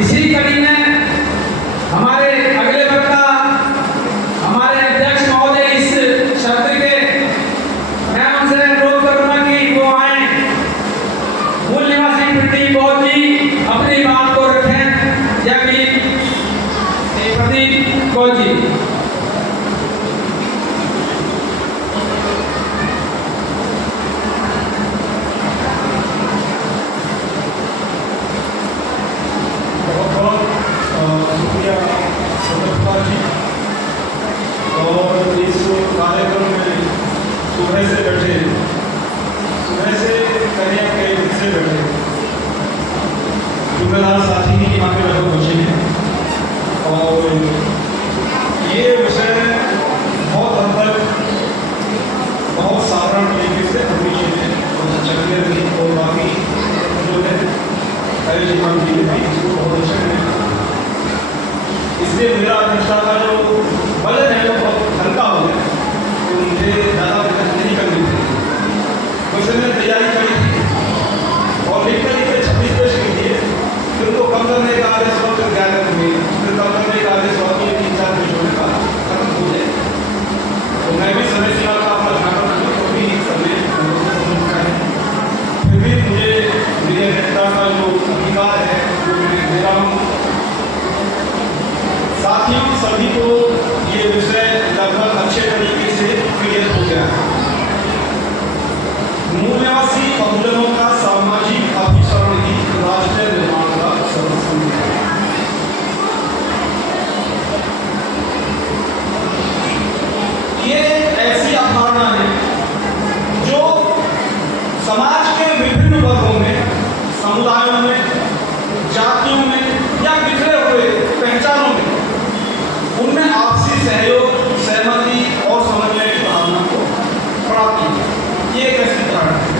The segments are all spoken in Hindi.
इसी कड़ी में हमारे अगले वक्ता हमारे अध्यक्ष महोदय इस सत्र के, मैं उनसे अनुरोध करूंगा कि वो आए, मूल निवासी प्रदीप कौर जी अपनी बात को रखें, या कि प्रदीप कौर जी। और इस कार्यक्रम में सुबह से बैठे, सुबह से कहीं कई दिन से बैठे जुगलाल साथी की यहाँ पे लोग पहुँचे हैं। और ये विषय बहुत हद तक बहुत साधारण तरीके से अभिषेक है और चक्कर और बाकी जो है आयोजन की इसको बहुत अच्छा है। इसलिए मेरा अध्यक्षता का जो बजट है वो बहुत हल्का हो गया, तो मुझे ज़्यादा मेहनत नहीं करनी थी। वैसे मैंने तैयारी करी थी और लिखते लिखते 26 पेज लिख दिए, फिर उनको कम करने का आदेश हुआ, फिर 11 हुए, फिर कम करने का आदेश हुआ कि 3-4 पेज होने का खत्म हो जाए। तो मैं भी समय सीमा का अपना ध्यान रखूँ, तो भी समय है। फिर भी मुझे मेरे अध्यक्षता का जो अधिकार है जो मैं दे रहा हूँ, साथियों सभी को ये विषय लगभग अच्छे तरीके से क्लियर हो गया है। मूल निवासी बहुजनों का सामाजिक अभिसरण ही राष्ट्र निर्माण का सर्वस्व है। ये ऐसी अवधारणा है जो समाज के विभिन्न वर्गों में, समुदायों में, जातियों में या बिखरे हुए पहचानों में उनमें आपसी सहयोग, सहमति और समन्वय की भावना को बढ़ाती है। ये एक ऐसी धारणा है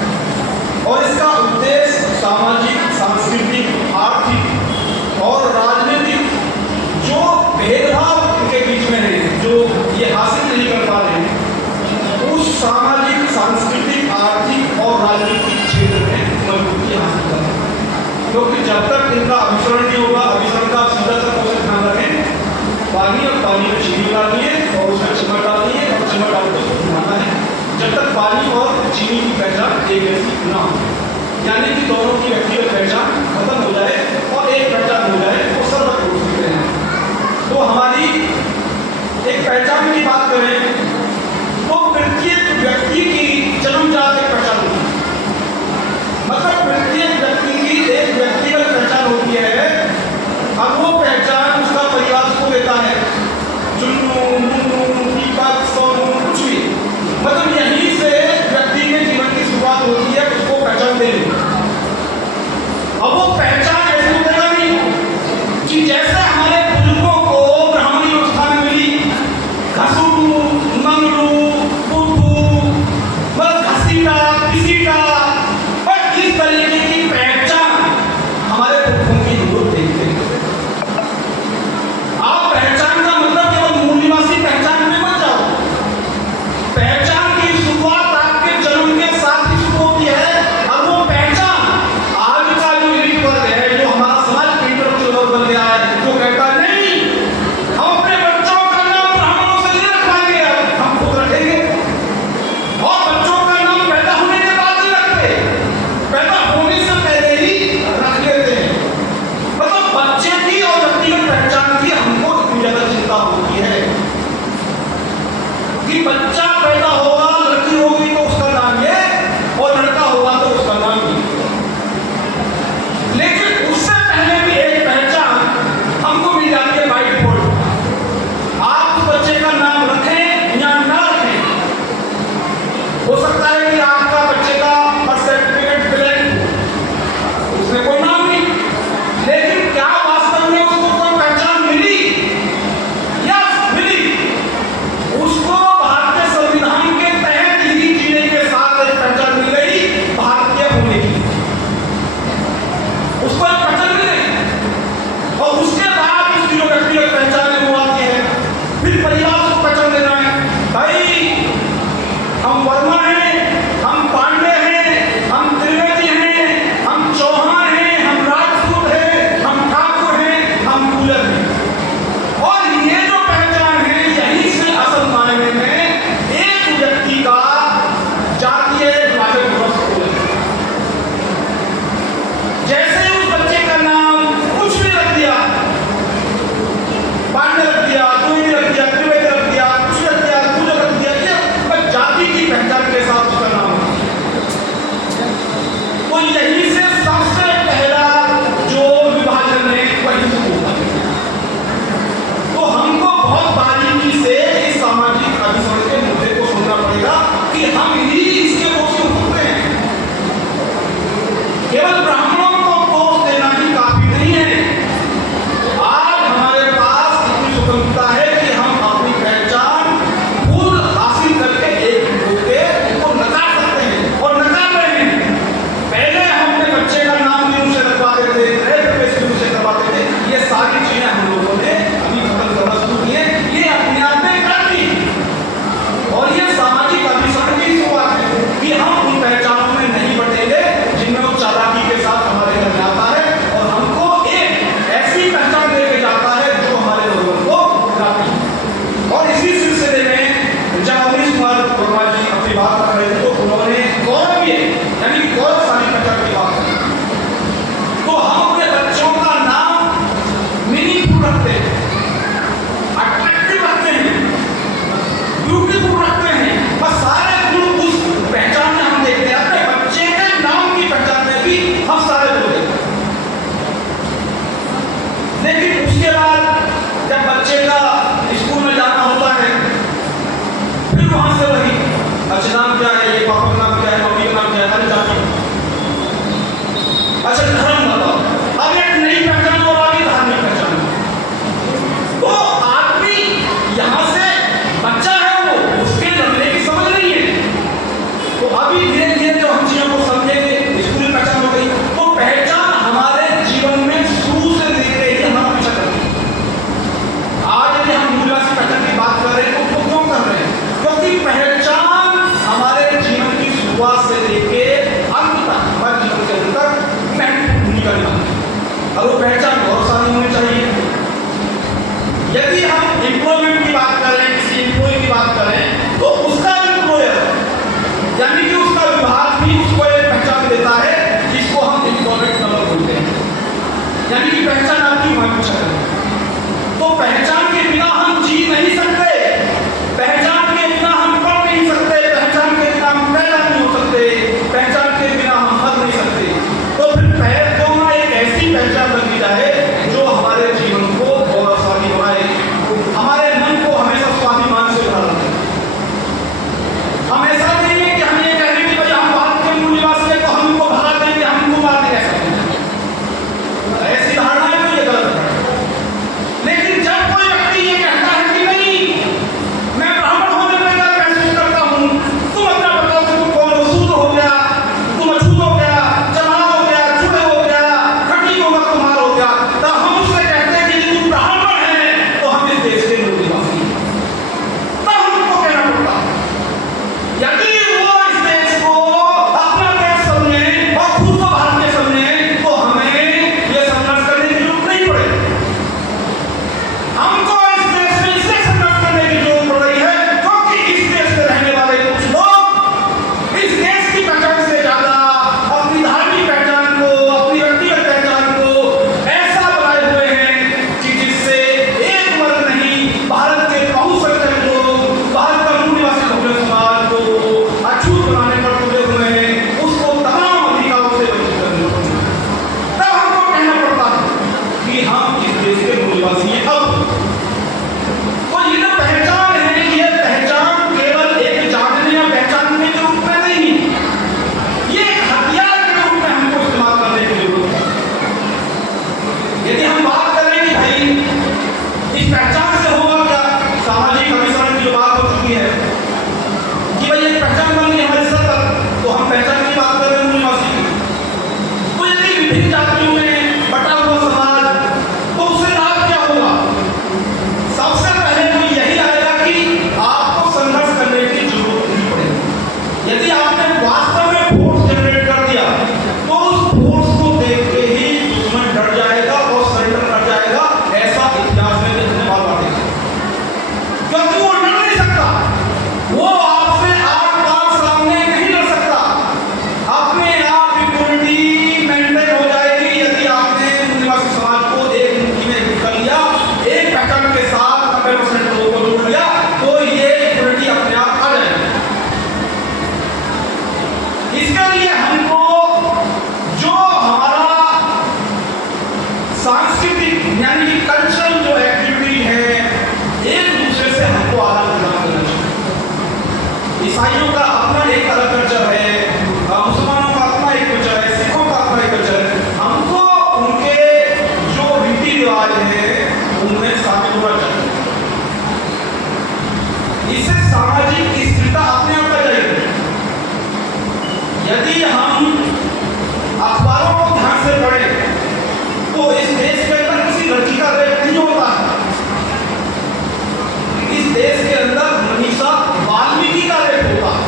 और इसका उद्देश्य सामाजिक, सांस्कृतिक, आर्थिक और राजनीतिक जो भेदभाव के बीच में है, जो ये हासिल नहीं कर पा रहे हैं, उस सामाजिक, सांस्कृतिक, आर्थिक और राजनीतिक क्षेत्र में मजबूती हासिल करना है। क्योंकि जब तक इनका अभिसरण नहीं होगा, अभिसरण का सीधा सा ध्यान रखें, पानी और पानी में चीनी डालनी है और उसमें चम्मच डालनी है और चम्मच डाल कर घुमाना है, जब तक पानी और चीनी की पहचान एक ऐसी ना हो, यानी कि दोनों की व्यक्तिगत पहचान खत्म हो जाए और एक पहचान हो जाए, वो सर्वत्र हो सकते हैं। तो हमारी एक पहचान की बात करें तो प्रत्येक व्यक्ति की जन्मजात एक पहचान होती है, मतलब प्रत्येक व्यक्ति की एक व्यक्तिगत पहचान होती है। अब वो पहचान उसका परिवार उसको देता है, चुन्नू, मुन्नू, दीपक, सोनू, कुछ भी, मतलब यहीं से व्यक्ति के जीवन की शुरुआत होती है, उसको पहचान देनी। अब वो पहचान यानी कि पहचान आपकी वहां पूछा करें। तो पहचान के बिना हम जी नहीं सकते, पहचान के बिना हम पढ़ नहीं सकते, पहचान के बिना हम पैदा नहीं हो सकते, पहचान के बिना हम हल नहीं सकते। तो फिर क्यों ना एक ऐसी पहचान बनी जाए जो हमारे जीवन को गौरवशाली बनाए, हमारे मन को हमेशा स्वाभिमान से भरा रखे। हम ऐसा नहीं है कि हम ये कह रहे कि भाई हम भारत के मूल निवासी हैं तो हम इनको भगा देंगे, हम इनको मार देंगे, ऐसी धारणा है तो ये गलत है। लेकिन जब कोई व्यक्ति ये कहता है कि नहीं मैं ब्राह्मण होने पर गर्व महसूस करता हूँ, तुम अपना बताओ कि तुम कौन हो, शूद्र हो गया, तुम अछूत हो गया, चमार हो गया, चूड़े हो गया, खट्टी हो गया, कुम्हार हो गया, तो हम उससे कहते हैं कि यदि तुम ब्राह्मण है तो हम इस देश के मूल निवासी हैं। तब हमको कहना पड़ता यदि वो इस देश को अपना देश समझे और खुद को भारत के समझे तो हमें ये संघर्ष करने की जरूरत नहीं पड़ेगी। हमको इस देश में इसलिए संघर्ष करने की जरूरत पड़ रही है क्योंकि इस देश में रहने वाले कुछ लोग इस देश की पहचान से ज्यादा अपनी धार्मिक पहचान को, अपनी व्यक्तिगत पहचान को ऐसा बनाए हुए हैं कि जिससे एक वर्ग नहीं भारत के बहुत संख्यक लोग भारत का मूल निवासी बहुजन समाज को अछूत बनाने पर तुले हुए हैं, उसको तमाम अधिकारों से वंचित करने पर। तब हमको कहना पड़ता है कि हम इस देश के मूल निवासी हैं। अब तो ये जो पहचान है, ये पहचान केवल एक जानने या पहचानने के रूप में नहीं, ये एक हथियार के रूप में हमको इस्तेमाल करने की जरूरत है। यदि हम बात करें कि भाई इस पहचान से होगा क्या, सामाजिक अभिसरण की जो बात हो चुकी है कि भाई एक पहचान बन गई हमारे सर पर, तो हम पहचान की बात कर रहे हैं मूल निवासी की। तो यदि विभिन्न जातियों में बटा हुआ समाज, तो उससे लाभ क्या होगा? सबसे पहले तो यही आएगा कि आपको संघर्ष करने की जरूरत नहीं पड़ेगी। यदि आपने वास्तव में फोर्स जनरेट कर दिया तो उस फोर्स को देख के ही दुश्मन डर जाएगा और सरेंडर कर जाएगा, ऐसा इतिहास में देखने वाला बातें। क्योंकि वो डर नहीं सकता, वो आपसे आग पाग सामने नहीं लड़ सकता, अपने आप इक्वलिटी मेंटेन हो जाएगी यदि आपने मूल निवासी समाज को एक मुट्ठी में हिट कर लिया, एक पहचान के साथ 90% लोगों को जोड़ लिया, तो ये इक्वलिटी अपने आप आ जाएगी। इसके लिए हमको जो हमारा सांस्कृतिक यानी कि कल्चरल जो एक्टिविटी है, एक दूसरे से हमको अलग करना चाहिए। ईसाइयों का अपना एक अलग कल्चर है, मुसलमानों का अपना एक कल्चर है, सिखों का अपना एक कल्चर है। हमको उनके जो रीति रिवाज है उनमें शामिल होना चाहिए। इससे सामाजिक स्थिरता अपने आप आ जाएगी। यदि हम अखबारों को ध्यान से पढ़ें तो इस देश के अंदर किसी लड़की का रेप नहीं होता है, इस देश के अंदर मनीषा वाल्मीकि का रेप होता है।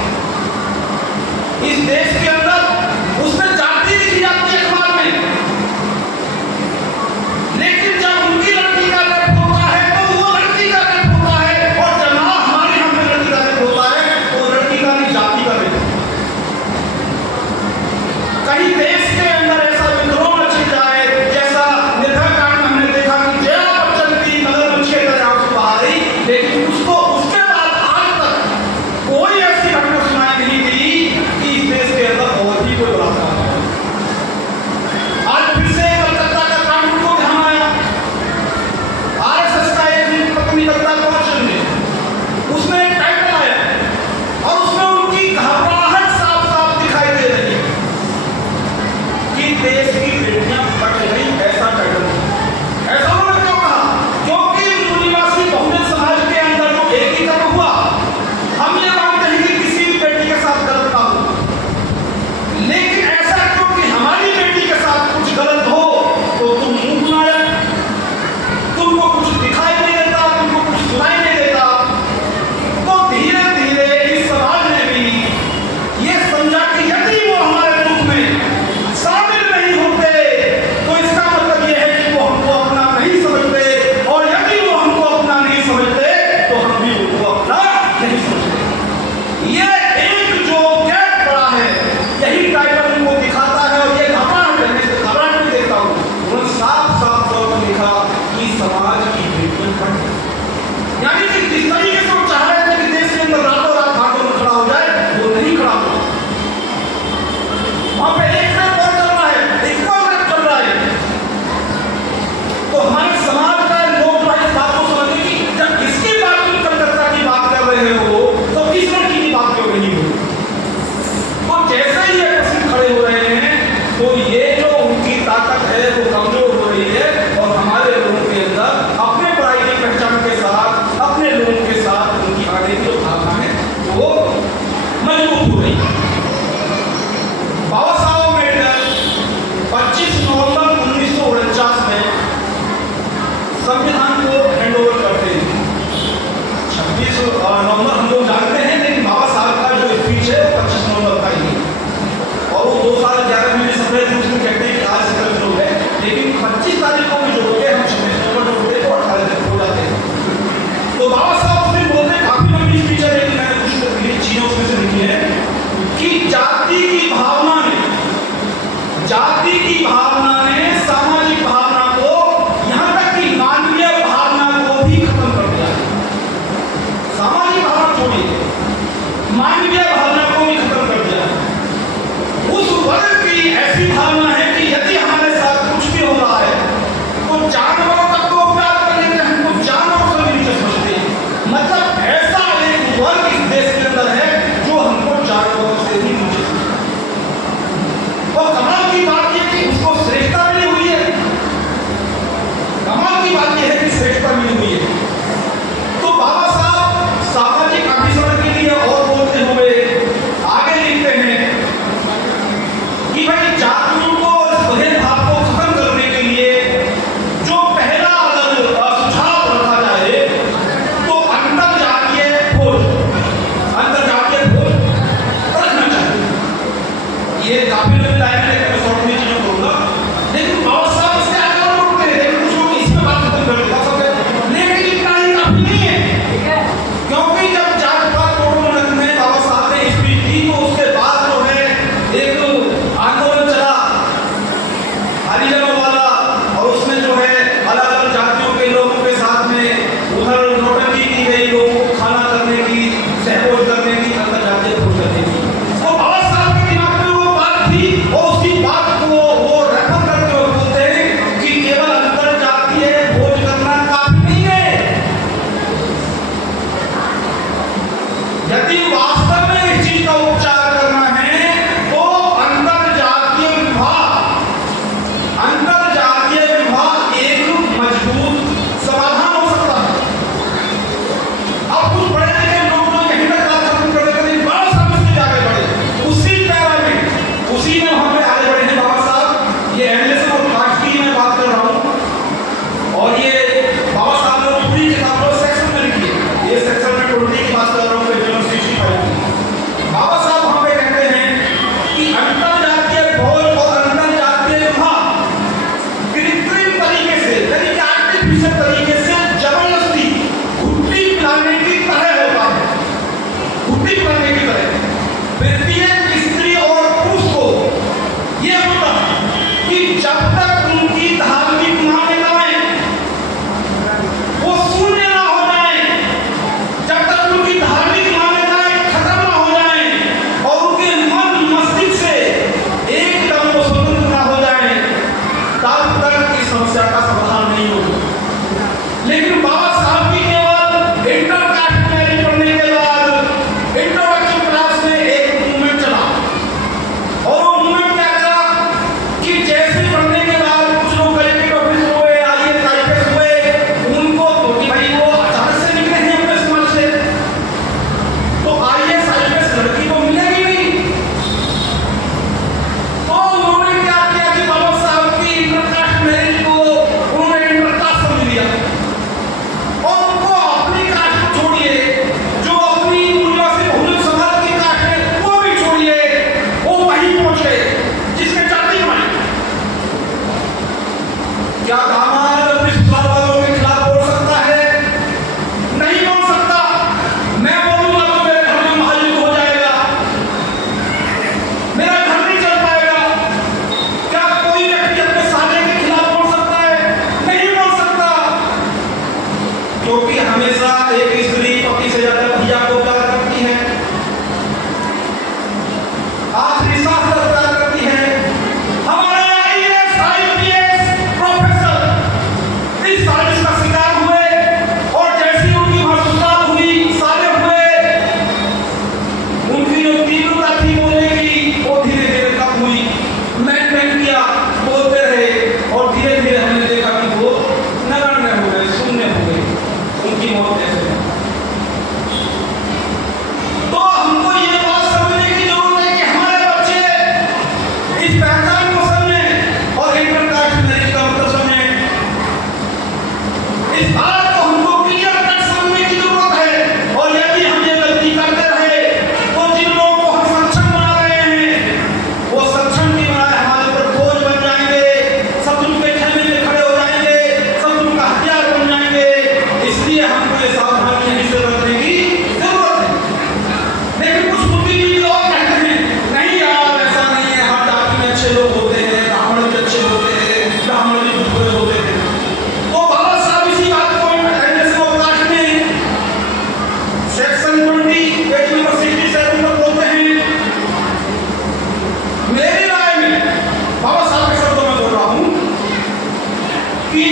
समाज की बेटियां खड़ी हैं। यानी कि जिस तरीके से वो चाह रहे थे कि देश के अंदर रातों रात भागों में खड़ा हो जाए, वो नहीं खड़ा हुआ। वहां पे एक में कौन चल रहा है, इक्वल रेप चल रहा है। तो हमारे समाज का लोग जो है इस बात को समझने की, जब इसकी बात तुम कलकत्ता की बात कर रहे हो तो किस लड़की की बात क्यों नहीं हो? तो जैसे ही ये प्रश्न खड़े हो रहे हैं तो ये जो उनकी ताकत है वो कमजोर हो रही है और हमारे लोगों के अंदर अपने पढ़ाई की पहचान के साथ, अपने लोगों के साथ उनकी आगे की जो भावना है वो मजबूत हो रही है। बाबा साहब अम्बेडकर 25 नवंबर 1949 में संविधान को हैंड ओवर करते हैं। 26 नवंबर हम लोग जानते हैं, लेकिन बाबा साहब का जो स्पीच है वो 25 नवंबर का ही है और वो 2 साल 11 महीने सफेद रूप में कहते हैं कि आज से कल लोग है, लेकिन 25 तारीख को भी जोड़ के हम 26 नवंबर जोड़ते तो 18 तक हो जाते हैं। तो बाबा साहब उस दिन बोलते हैं, काफी लंबी स्पीच है लेकिन मैंने कुछ चीजें उसमें से लिखी है कि जाति की भावना ने सामाजिक भावना को, यहां तक कि मानवीय भावना को भी खत्म कर दिया। सामाजिक भावना छोड़िए, मानवीय भावना को भी खत्म कर दिया। उस वर्ग की ऐसी भावना है कि यदि हमारे साथ कुछ भी हो रहा है तो जानवरों तक तो प्यार करेंगे, हमको जानवरों से भी नीचे समझते हैं। मतलब ऐसा एक वर्ग इस देश के अंदर है जो हमको जानवरों से भी नीचे समझता है। और कमाल की बात यह कि उसको श्रेष्ठता मिली हुई है। कमाल की बात यह है कि श्रेष्ठता मिली हुई है। तो बाबा साहब सामाजिक अभिसरण के लिए और बोलते हुए आगे लिखते हैं कि भाई जातियों को और भेदभाव को खत्म करने के लिए जो पहला सुझाव रखा जाए तो अंतरजातीय भोज रखना चाहिए। ये काफी लंबी लाइन है, मैं शॉर्ट में चीजों करूंगा, लेकिन बाबा साहब इसके आगे और बोलते हैं, लेकिन कुछ लोग इसमें बात खत्म कर देते, लेकिन इतना ही काफी नहीं है, क्योंकि जब जात पात तोड़ो में बाबा साहब ने स्पीच दी तो उसके बाद जो है एक आंदोलन चला हरिजनों वाला, और उसमें जो है अलग अलग जातियों के लोगों के साथ में उधर नोटंकी की गई, लोगों को खाना करने की, सहभोज करने की, अंतरजातीय भोज करने की। तो बाबा साहब के दिमाग में वो बात थी और उसकी बात को वो रेफर करते हुए बोलते हैं कि केवल अंतरजातीय भोज करना काफी नहीं है। यदि वास्तव में इस चीज का उपचार करना है तो अंतरजातीय विवाह एक मजबूत समाधान हो सकता है। अब कुछ बड़े लिखे लोग जो यहीं तक बात खत्म कर देते हैं, बड़ा समझ के आगे बढ़े उसी पैरा में, उसी में हम आगे बढ़े हैं। बाबा साहब ये एनालिसिस और कास्ट की मैं बात कर रहा हूं और ये बाबा साहब ने पूरी किताब को सेक्शन में लिखी है। ये सेक्शन में 20 की बात कर रहा हूं, बाबा साहब वहां पे कहते हैं कि अंतरजातीय भोज और अंतरजातीय विवाह कृत्रिम तरीके से, यानी कि आर्टिफिशियल तरीके से जबरदस्ती घुट्टी पिलाने की तरह होता है। घुट्टी पिलाने की तरह प्रत्येक स्त्री और पुरुष को यह होता है कि जब तक उनकी धार्मिक मान्यताएं वो शून्य ना हो जाए, जब तक उनकी धार्मिक मान्यताएं खत्म ना हो जाए और उनके मन मस्तिष्क से एकदम वो स्वतंत्र ना हो जाए, तब तक इस समस्या का समाधान नहीं होगा। लेकिन बाबा साहब की केवल इंटरकास्ट मैरिज पढ़ने के बाद इंट्रोडक्शन क्लास में एक मूवमेंट चला और वो मूवमेंट क्या करा कि जैसे पढ़ने के बाद कुछ लोग कलेक्टर ऑफिस हुए, आईएएस आईपीएस हुए, उनको तो कि भाई वो अचानक से निकले हैं अपने समाज से, तो आईएएस आईपीएस लड़की को मिलेगी नहीं। तो उन्होंने क्या किया कि बाबा साहब की इंटरकास्ट मैरिज को उन्होंने इंटरकास्ट समझ लिया और उनको अपनी कास्ट को छोड़िए, जो अपनी दुनिया से बहुल समाज की कास्ट है वो भी छोड़िए, वो वहीं पहुंच गए जिसमें जाति कमाई। क्या दामाद अपने ससुराल वालों के खिलाफ बोल सकता है? नहीं बोल सकता। मैं बोलूंगा तो मेरे घर में महायुद्ध हो जाएगा, मेरा घर नहीं चल पाएगा। क्या कोई व्यक्ति अपने साले के खिलाफ बोल सकता है? नहीं बोल सकता। कि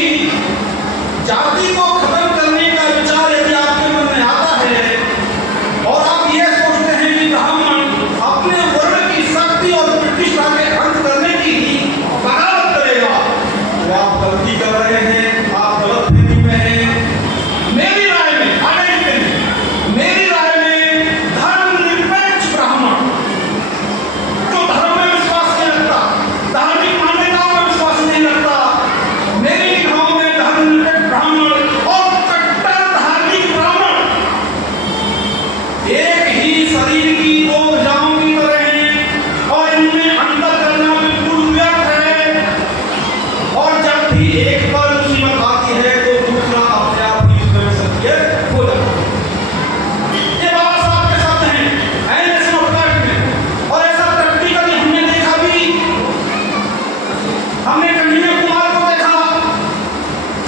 जाति को खत्म करने का विचार यदि आपके मन में आता है और आप ये सोचते हैं कि ब्राह्मण अपने वर्ण की शक्ति और प्रतिष्ठा के अंत करने की ही बगावत करेगा, तो आप गलती कर रहे हैं, आप गलत फहमी में हैं। मेरी राय में, आगे मेरी राय में धर्मनिरपेक्ष ब्राह्मण जो धर्म में विश्वास नहीं रखता, धार्मिक मान्यताओं में विश्वास नहीं रखता, मेरी निगाहों में धर्मनिरपेक्ष ब्राह्मण और कट्टर धार्मिक ब्राह्मण एक ही शरीर की दो भुजाओं की तरह हैं और इनमें अंतर करना बिल्कुल व्यर्थ है। और जब भी एक पर मुसीबत आती है तो दूसरा अपने आप ही उसमें सत्य हो जाता है। ये बाबा साहब के शब्द हैं, नेशनल फ्लैग में, और ऐसा प्रैक्टिकली हमने देखा भी। हमने कन्हैया कुमार को देखा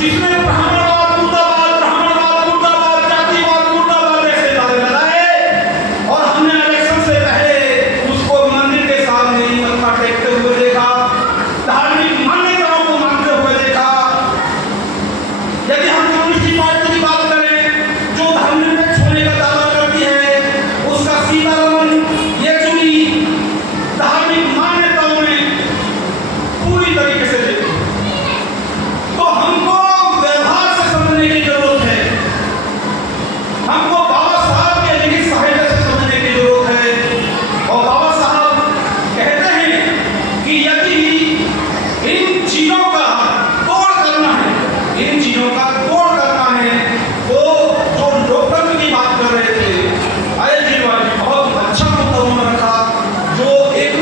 जिसने ब्राह्मणवाद मुर्दाबाद, ब्राह्मणवाद मुर्दाबाद, जातिवाद मुर्दाबाद ऐसे नारे लगाए, और हमने इलेक्शन से पहले उसको मंदिर के सामने ही मत्था टेकते हुए देखा, धार्मिक मान्यताओं को मानते हुए देखा। यदि हम कम्युनिस्ट पार्टी की बात करें जो धर्मनिरपेक्ष होने का दावा करती है, उसका सीतारमन येचुरी धार्मिक मान्यताओं में पूरी तरीके से देखते हैं। तो हमको व्यवहार से समझने की जरूरत है, हमको बाबा साहब के लिखित साहित्य से समझने की जरूरत है। और बाबा साहब कहते हैं कि यदि इन चीजों का तोड़ करना है, इन चीजों का तोड़ करना है, तो जो लोकतंत्र की बात कर रहे थे अजय जी वाली, बहुत अच्छा मुद्दा उन्होंने रखा, जो एक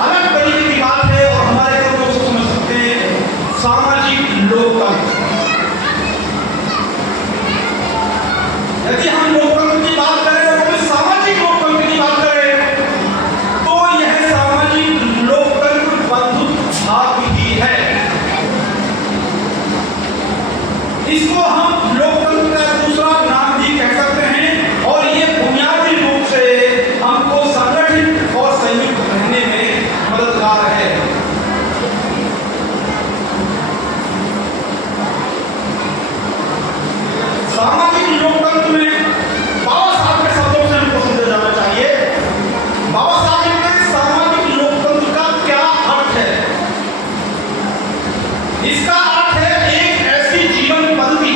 अलग तरीके की बात है और हमारे लोग उसको समझ सकते हैं, सामाजिक लोकतंत्र। यदि हम लोकतंत्र की बात करें और कोई सामाजिक लोकतंत्र की बात करें, तो यह सामाजिक लोकतंत्र बंधुत्व भाव ही है। इसको हम लोकतंत्र का दूसरा नाम भी कह सकते हैं, और ये बुनियादी रूप से हमको संगठित और संयुक्त रहने में मददगार है। सामाजिक लोकतंत्र में बाबा साहब के शब्दों से हमको समझा जाना चाहिए। बाबा साहब के सामाजिक लोकतंत्र का क्या अर्थ है? इसका अर्थ है एक ऐसी जीवन पद्धति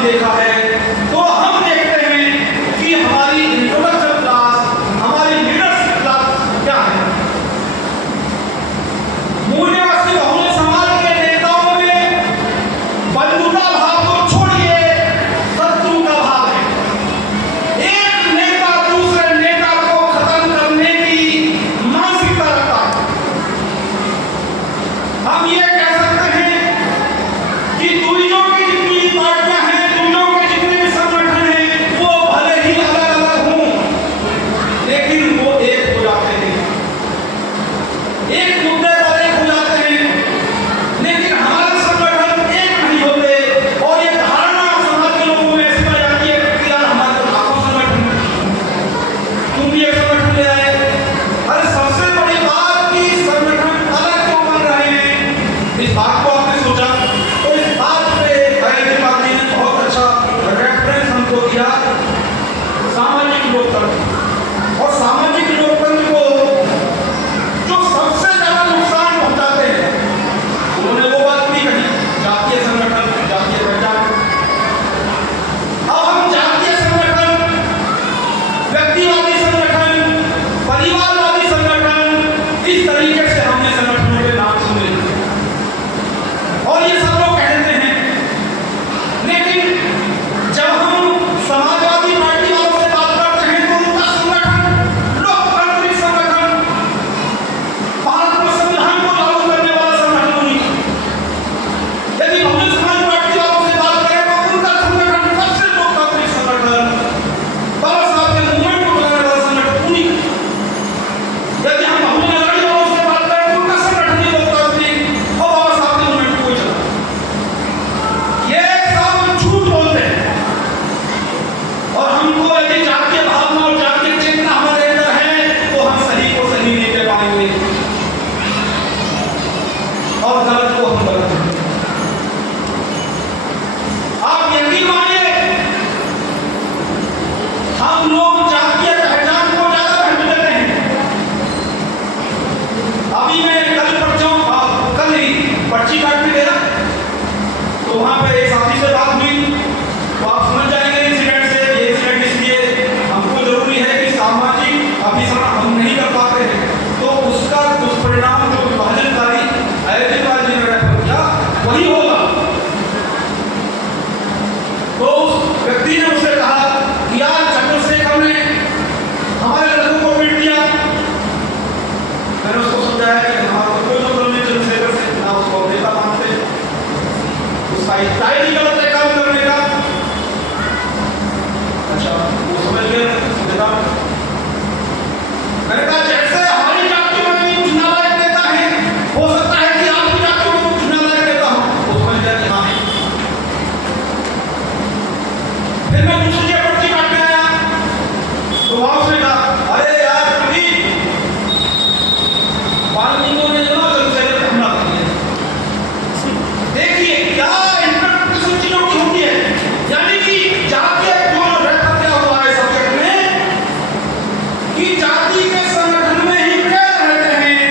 भी देखा है, तो हम देखते हैं कि हमारी इंट्रोडक्शन क्लास, हमारी लीडरशिप क्लास क्या है। मूल्यवासी बहुमत समाज के नेताओं में बंधुता भाव को छोड़िए, शत्रु का भाव है। एक नेता दूसरे नेता को खत्म करने की मानसिकता रखता है। हम ये कह सकते हैं कि दुनिया की जितनी पार्टियां हैं, दुनिया के जितने भी संगठन हैं, वो भले ही अलग अलग हों, लेकिन वो एक हो जाते हैं, एक मुद्दे पर एक हो जाते हैं। लेकिन हमारे संगठन एक नहीं होते, और ये धारणा समाज के लोगों में ऐसी पाई जाती है कि यार हमारे तो लाखों संगठन, तुम भी एक संगठन ले आए। अरे सबसे बड़ी बात कि संगठन अलग क्यों बन रहे हैं, इस बात को आपने सोचा? तो इस बात पे गायत्री ने बहुत अच्छा रेफरेंस हमको दिया, सामाजिक लोकतंत्र। और सामाजिक लोकतंत्र को जो सबसे ज्यादा नुकसान पहुंचाते हैं, उन्होंने वो बात भी कही, जातीय संगठन, जातीय पहचान। अब हम जातीय संगठन, व्यक्तिवादी संगठन, परिवारवादी संगठन, इस तरीके से हमने संगठनों के नाम सुने और ये सब लोग कहते हैं। लेकिन जब हम समाजवादी पार्टी वालों से बात करते हैं तो उनका संगठन लोकतांत्रिक संगठन, भारत में संविधान को लागू करने वाला संगठन नहीं। यदि बहुजन समाज पार्टी वालों से बात करें तो उनका संगठन सबसे लोकतांत्रिक संगठन, बाबा साहब के मूवमेंट को बुलाने वाला संगठन नहीं। यदि हम बहुजन आघाड़ी वालों से बात करें तो उनका संगठन ही लोकतांत्रिक और बाबा साहब के मूवमेंट को चला। ये सब झूठ बोलते हैं। और हमको यदि जातीय भावना और जातीय चेतना हमारे अंदर है तो हम सही को सही नहीं कह पाएंगे और गलत को हम गलत कहेंगे। आप यकीन मानिए, हम लोग जातीय पहचान को ज्यादा महत्व देते हैं। अभी मैं कल ही पर्ची काटने गया तो वहां पे एक साथी से बात हुई, तो आप समझ जाएंगे इंसिडेंट से। ये इंसिडेंट इसलिए हमको जरूरी है कि सामाजिक अभिसरण हम नहीं कर पाते हैं, तो उसका दुष्परिणाम जो विभाजनकारी अयोध्या जी ने रेफर किया वही होगा। तो उस व्यक्ति ने मुझसे कहा कि यार चंद्रशेखर ने हमारे लड़कों को पीट दिया। मैंने उसको समझाया कि हमारा तो कोई मतलब नहीं चंद्रशेखर से, ना उसको नेता मानते, उसका स्टाइल ही गलत है काम करने का। अच्छा, वो समझ गया, समझा। मैंने कहा जैसे हमारी जातियों में कुछ नालायक नेता है, हो सकता है कि आपकी जातियों में कुछ नालायक नेता हो। वो समझ गया कि हाँ है। फिर मैं दूसरी जगह पर्ची काटने आया तो वहां उसने कहा, अरे यार कभी वाल्मीकि ने जो ना चंद्रशेखर पे हमला कर दिया। देखिए क्या इंटरप्रिटेशन चीजों की होती है। यानी कि जातीय जो रेफर किया हुआ है सब्जेक्ट में कि जाति के संगठन में ही कैद रहते हैं।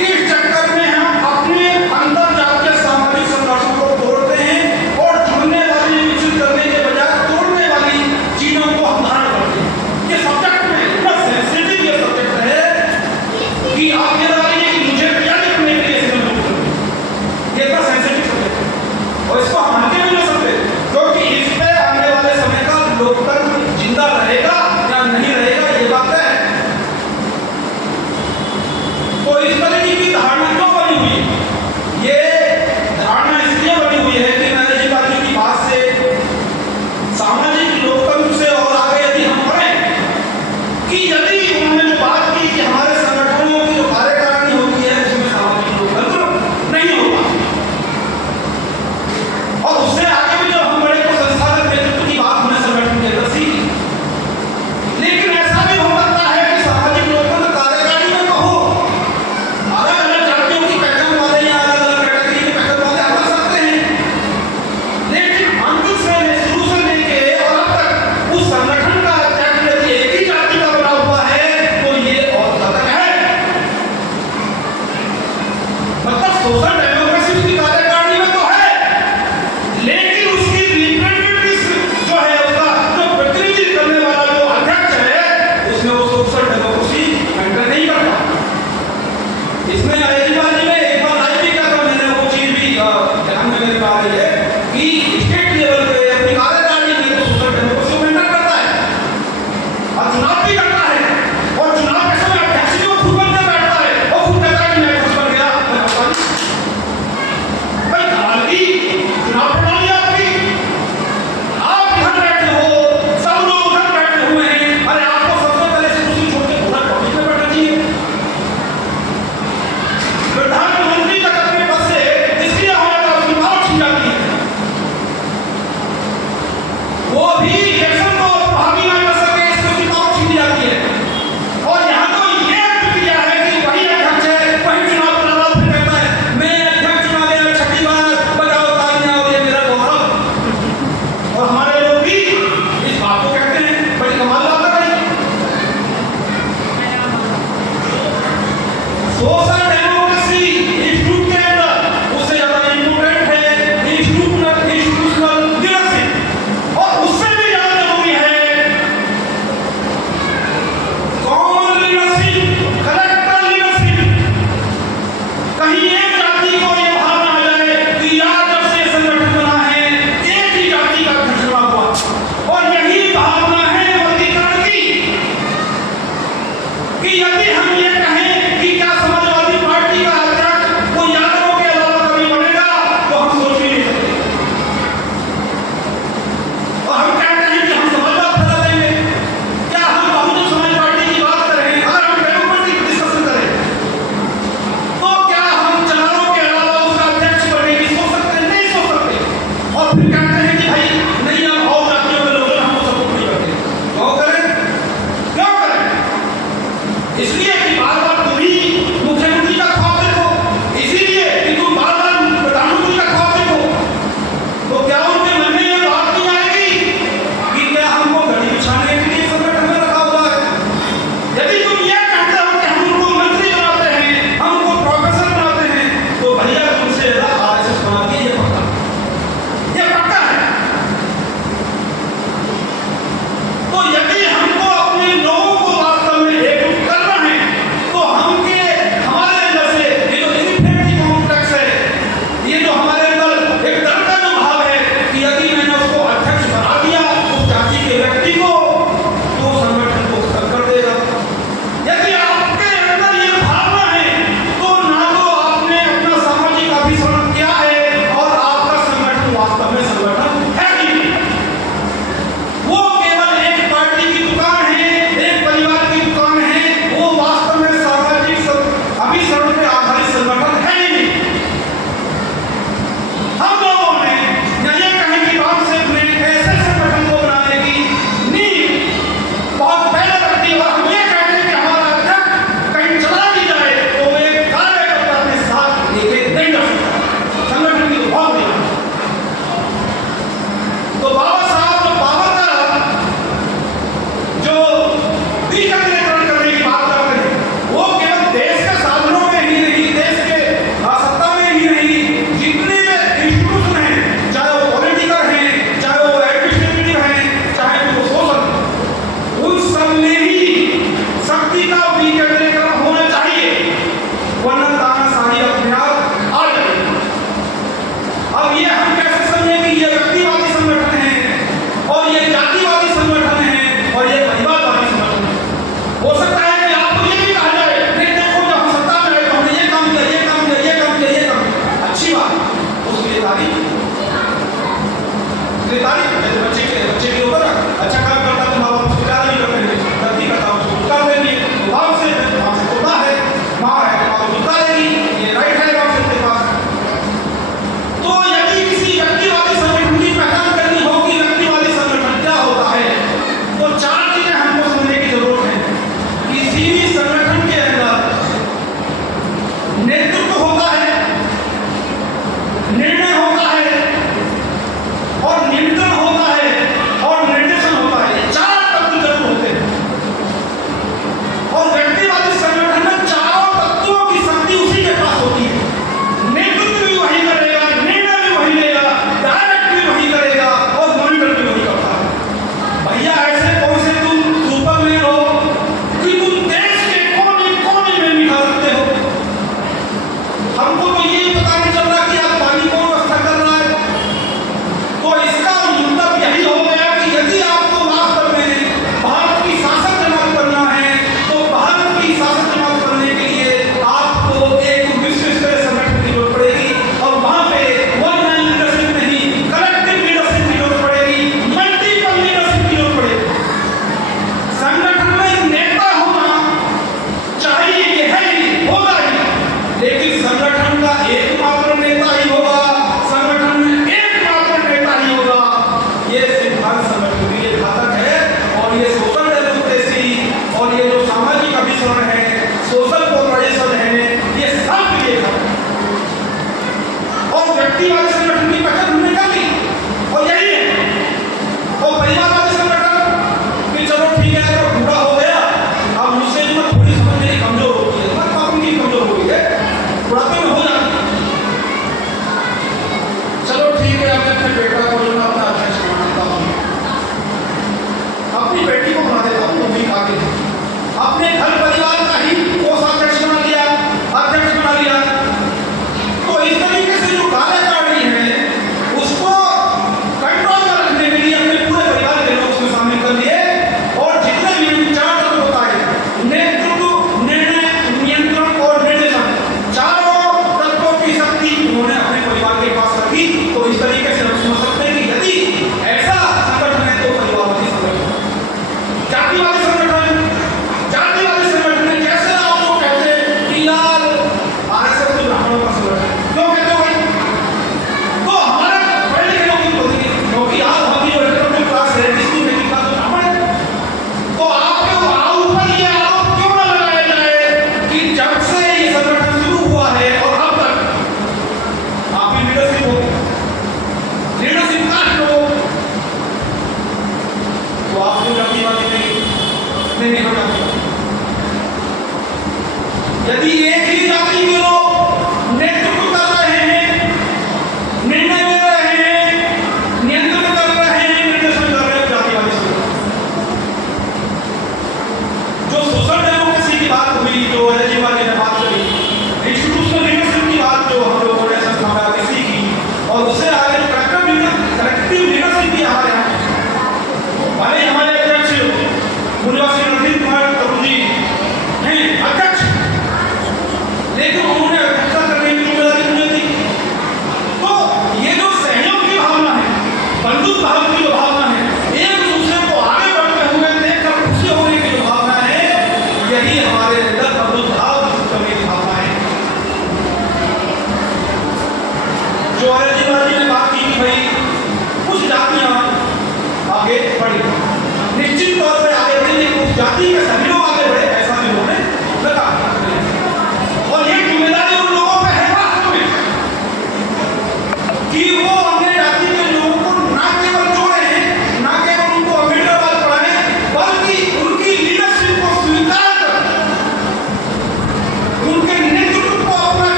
इस चक्कर में हम अपने अंदर जातीय सामाजिक संगठनों को तोड़ते हैं और जुड़ने वाली विकसित करने के बजाय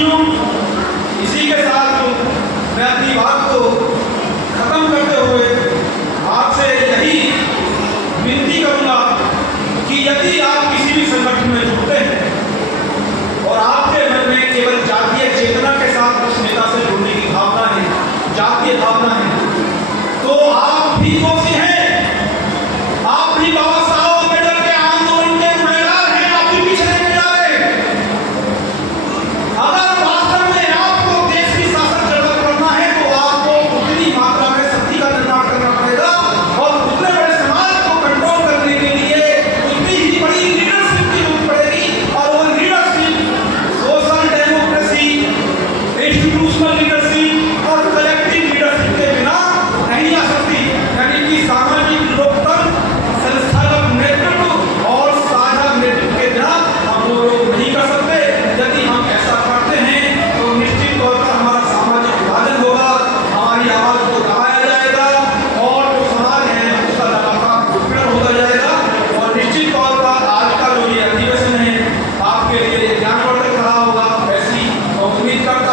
साथियों, इसी के साथ मैं अपनी बात को खत्म करते हुए आपसे यही विनती करूंगा कि यदि आप किसी भी संगठन में जुड़ते हैं और आपके मन में केवल जातीय चेतना के साथ उस नेता से जुड़ने की भावना है, जातीय भावना है, तो आप भी दोषी हैं। आप भी बाबा साहब अम्बेडकर के आंदोलन के गुनहगार हैं। आप भी पीछे नहीं जा रहे। अगर वास्तव में आपको देश की शासन जगत करना है तो आपको उतनी मात्रा में शक्ति का निर्माण करना पड़ेगा और उतने बड़े समाज को कंट्रोल करने के लिए उतनी ही बड़ी लीडरशिप की जरूरत पड़ेगी। और वो leadership social democracy, institutional leadership और कलेक्टिव लीडरशिप के बिना नहीं आ सकती। यानी कि सामाजिक लोकतंत्र, संस्थागत नेतृत्व और साझा नेतृत्व के बिना हम लोग नहीं कर सकते। यदि हम ऐसा करते हैं तो निश्चित तौर पर हमारा सामाजिक विभाजन होगा, हमारी आवाज को दबाया जाएगा और जो समाज है उसका लगातार उत्पीड़न होता जाएगा। और निश्चित तौर पर आज का जो ये अधिवेशन है आपके लिए ज्ञानवर्धक रहा होगा, ऐसी उम्मीद करता